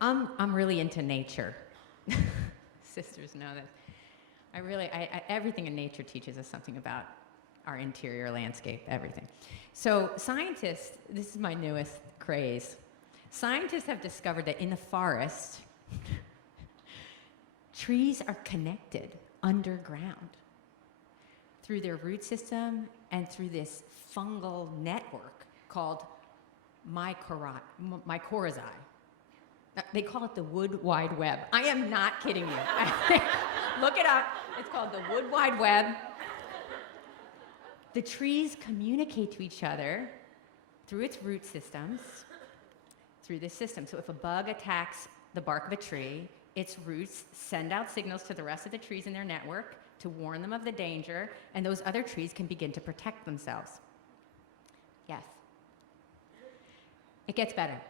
I'm really into nature. Sisters know that. Everything in nature teaches us something about our interior landscape, everything. So scientists, this is my newest craze. Scientists have discovered that in the forest, trees are connected underground through their root system and through this fungal network called mycorrhizae. They call it the Wood Wide Web. I am not kidding you. Look it up. It's called the Wood Wide Web. The trees communicate to each other through its root systems, through this system. So if a bug attacks the bark of a tree, its roots send out signals to the rest of the trees in their network to warn them of the danger, and those other trees can begin to protect themselves. Yes. It gets better.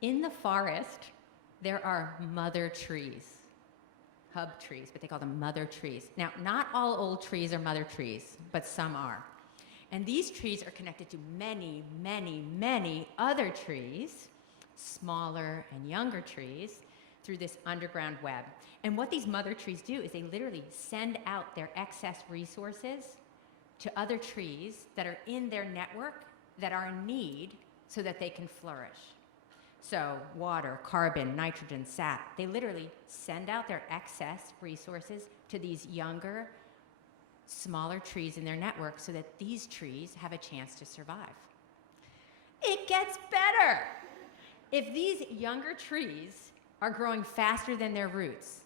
In the forest, there are mother trees, hub trees, but they call them mother trees. Now, not all old trees are mother trees, but some are. And these trees are connected to many, many, many other trees, smaller and younger trees, through this underground web. And what these mother trees do is they literally send out their excess resources to other trees that are in their network that are in need so that they can flourish. So water, carbon, nitrogen, sap, they literally send out their excess resources to these younger, smaller trees in their network so that these trees have a chance to survive. It gets better. If these younger trees are growing faster than their roots,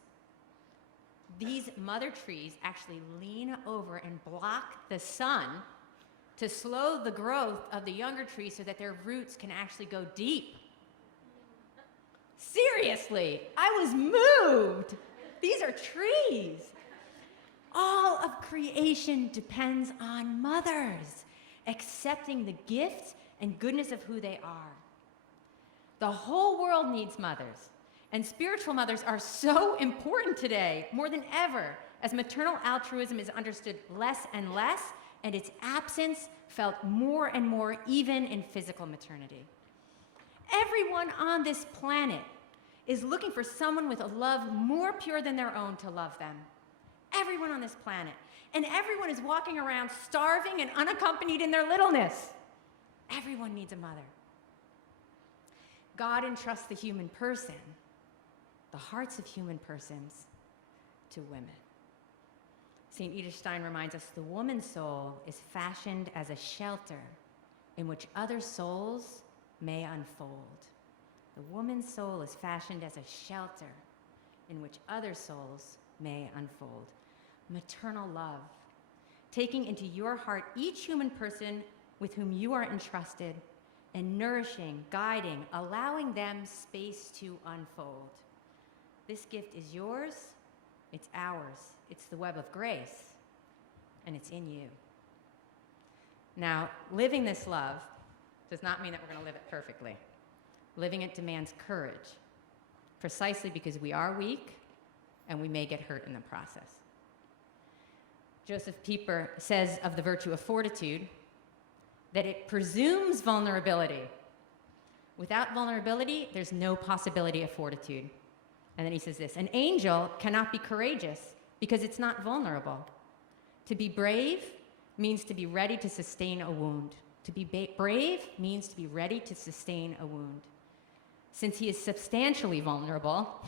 these mother trees actually lean over and block the sun to slow the growth of the younger trees so that their roots can actually go deep. Seriously, I was moved. These are trees. All of creation depends on mothers accepting the gifts and goodness of who they are. The whole world needs mothers, and spiritual mothers are so important today, more than ever, as maternal altruism is understood less and less, and its absence felt more and more even in physical maternity. Everyone on this planet is looking for someone with a love more pure than their own to love them. Everyone on this planet. And everyone is walking around starving and unaccompanied in their littleness. Everyone needs a mother. God entrusts the human person, the hearts of human persons, to women. St. Edith Stein reminds us the woman's soul is fashioned as a shelter in which other souls may unfold. The woman's soul is fashioned as a shelter in which other souls may unfold. Maternal love, taking into your heart each human person with whom you are entrusted and nourishing, guiding, allowing them space to unfold. This gift is yours, it's ours, it's the web of grace, and it's in you. Now, living this love does not mean that we're going to live it perfectly. Living it demands courage, precisely because we are weak and we may get hurt in the process. Joseph Pieper says of the virtue of fortitude that it presumes vulnerability. Without vulnerability, there's no possibility of fortitude. And then he says this, an angel cannot be courageous because it's not vulnerable. To be brave means to be ready to sustain a wound. To be brave means to be ready to sustain a wound. Since he is substantially vulnerable,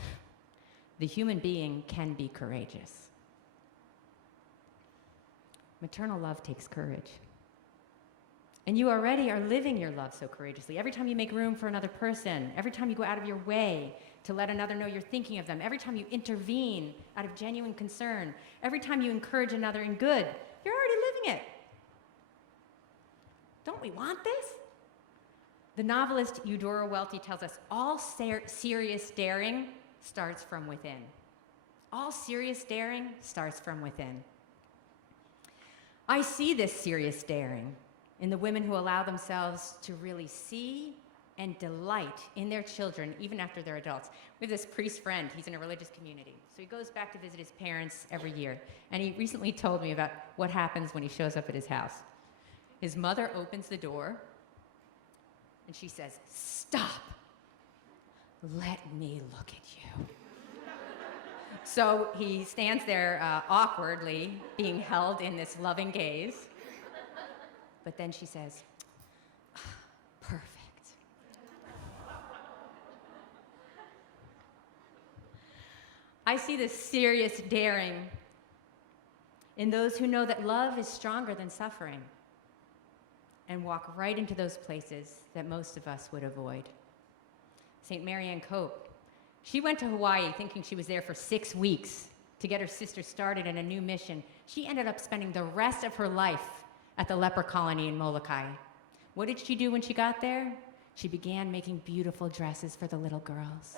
the human being can be courageous. Maternal love takes courage. And you already are living your love so courageously. Every time you make room for another person, every time you go out of your way to let another know you're thinking of them, every time you intervene out of genuine concern, every time you encourage another in good, you're already living it. Don't we want this? The novelist Eudora Welty tells us all serious daring starts from within. All serious daring starts from within. I see this serious daring in the women who allow themselves to really see and delight in their children even after they're adults. We have this priest friend, he's in a religious community. So he goes back to visit his parents every year. And he recently told me about what happens when he shows up at his house. His mother opens the door and she says, "Stop. let me look at you. So he stands there awkwardly, being held in this loving gaze. But then she says, perfect. I see this serious daring in those who know that love is stronger than suffering and walk right into those places that most of us would avoid. St. Mary Ann Cope, she went to Hawaii thinking she was there for 6 weeks to get her sister started in a new mission. She ended up spending the rest of her life at the leper colony in Molokai. What did she do when she got there? She began making beautiful dresses for the little girls.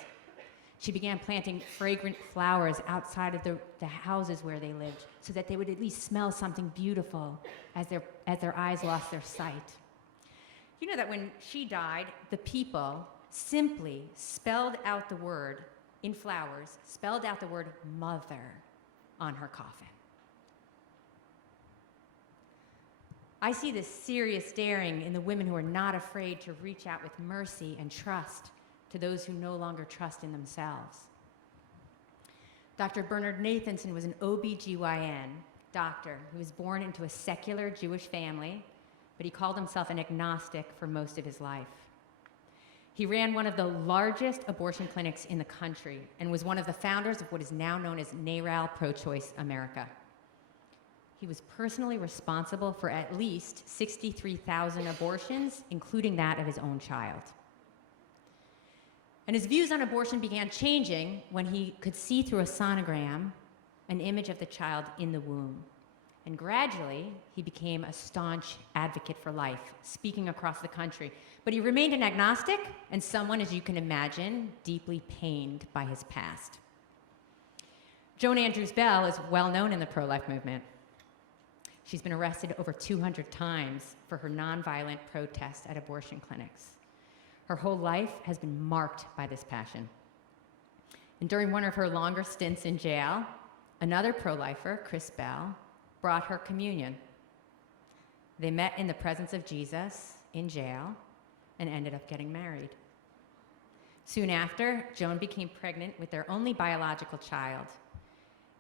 She began planting fragrant flowers outside of the houses where they lived so that they would at least smell something beautiful as their eyes lost their sight. You know that when she died, the people simply spelled out the word, in flowers, spelled out the word mother on her coffin. I see this serious daring in the women who are not afraid to reach out with mercy and trust to those who no longer trust in themselves. Dr. Bernard Nathanson was an OB/GYN doctor who was born into a secular Jewish family, but he called himself an agnostic for most of his life. He ran one of the largest abortion clinics in the country and was one of the founders of what is now known as NARAL Pro-Choice America. He was personally responsible for at least 63,000 abortions, including that of his own child. And his views on abortion began changing when he could see through a sonogram an image of the child in the womb. And gradually, he became a staunch advocate for life, speaking across the country. But he remained an agnostic and someone, as you can imagine, deeply pained by his past. Joan Andrews Bell is well known in the pro-life movement. She's been arrested over 200 times for her nonviolent protest at abortion clinics. Her whole life has been marked by this passion. And during one of her longer stints in jail, another pro-lifer, Chris Bell, brought her communion. They met in the presence of Jesus in jail and ended up getting married. Soon after, Joan became pregnant with their only biological child.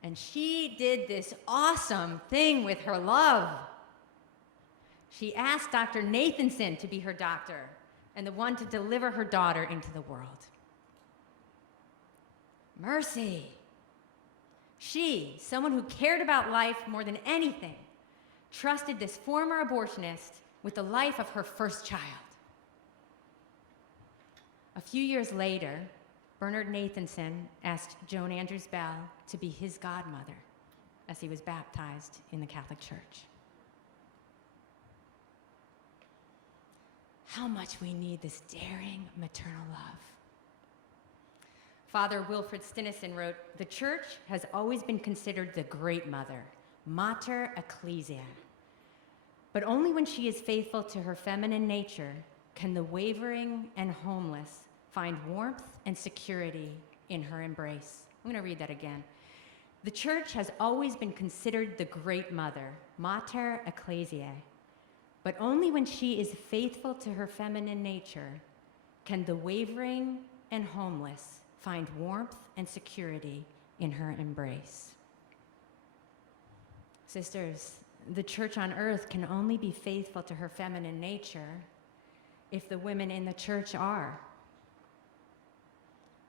And she did this awesome thing with her love. She asked Dr. Nathanson to be her doctor and the one to deliver her daughter into the world. Mercy. She, someone who cared about life more than anything, trusted this former abortionist with the life of her first child. A few years later, Bernard Nathanson asked Joan Andrews Bell to be his godmother as he was baptized in the Catholic Church. How much we need this daring maternal love. Father Wilfred Stinnison wrote, "The church has always been considered the great mother, mater ecclesia. But only when she is faithful to her feminine nature can the wavering and homeless find warmth and security in her embrace." I'm going to read that again. The church has always been considered the great mother, mater ecclesiae, but only when she is faithful to her feminine nature can the wavering and homeless find warmth and security in her embrace. Sisters, the church on earth can only be faithful to her feminine nature if the women in the church are.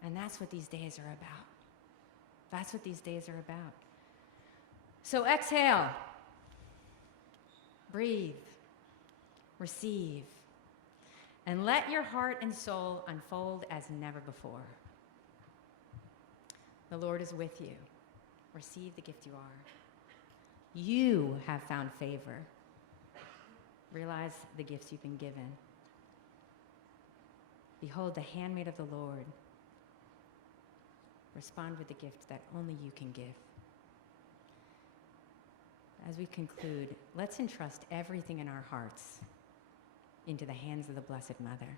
And that's what these days are about. That's what these days are about. So exhale, breathe, receive, and let your heart and soul unfold as never before. The Lord is with you. Receive the gift you are. You have found favor. Realize the gifts you've been given. Behold, the handmaid of the Lord. Respond with the gift that only you can give. As we conclude, let's entrust everything in our hearts into the hands of the Blessed Mother.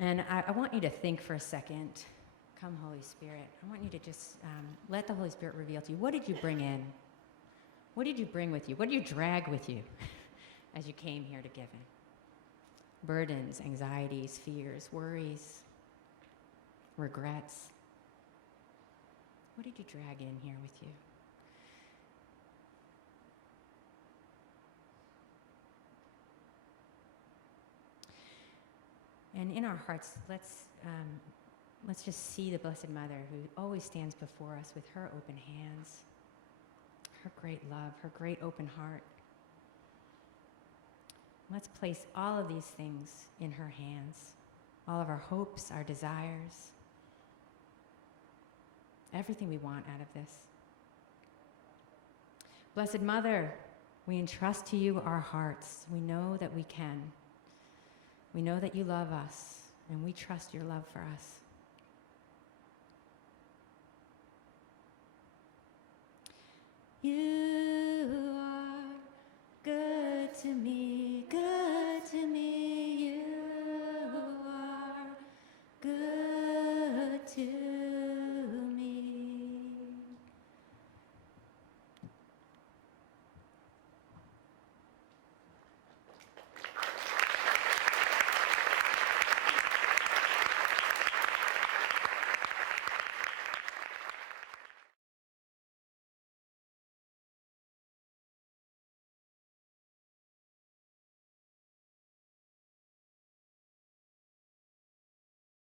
And I want you to think for a second. Come, Holy Spirit. I want you to just let the Holy Spirit reveal to you. What did you bring in? What did you bring with you? What did you drag with you as you came here to give in? burdens, anxieties, fears, worries, regrets. What did you drag in here with you? And in our hearts, let's just see the Blessed Mother who always stands before us with her open hands, her great love, her great open heart. Let's place all of these things in her hands, all of our hopes, our desires, everything we want out of this. Blessed Mother, we entrust to you our hearts. We know that we can. We know that you love us, and we trust your love for us. You are good to me, good to me. You are good to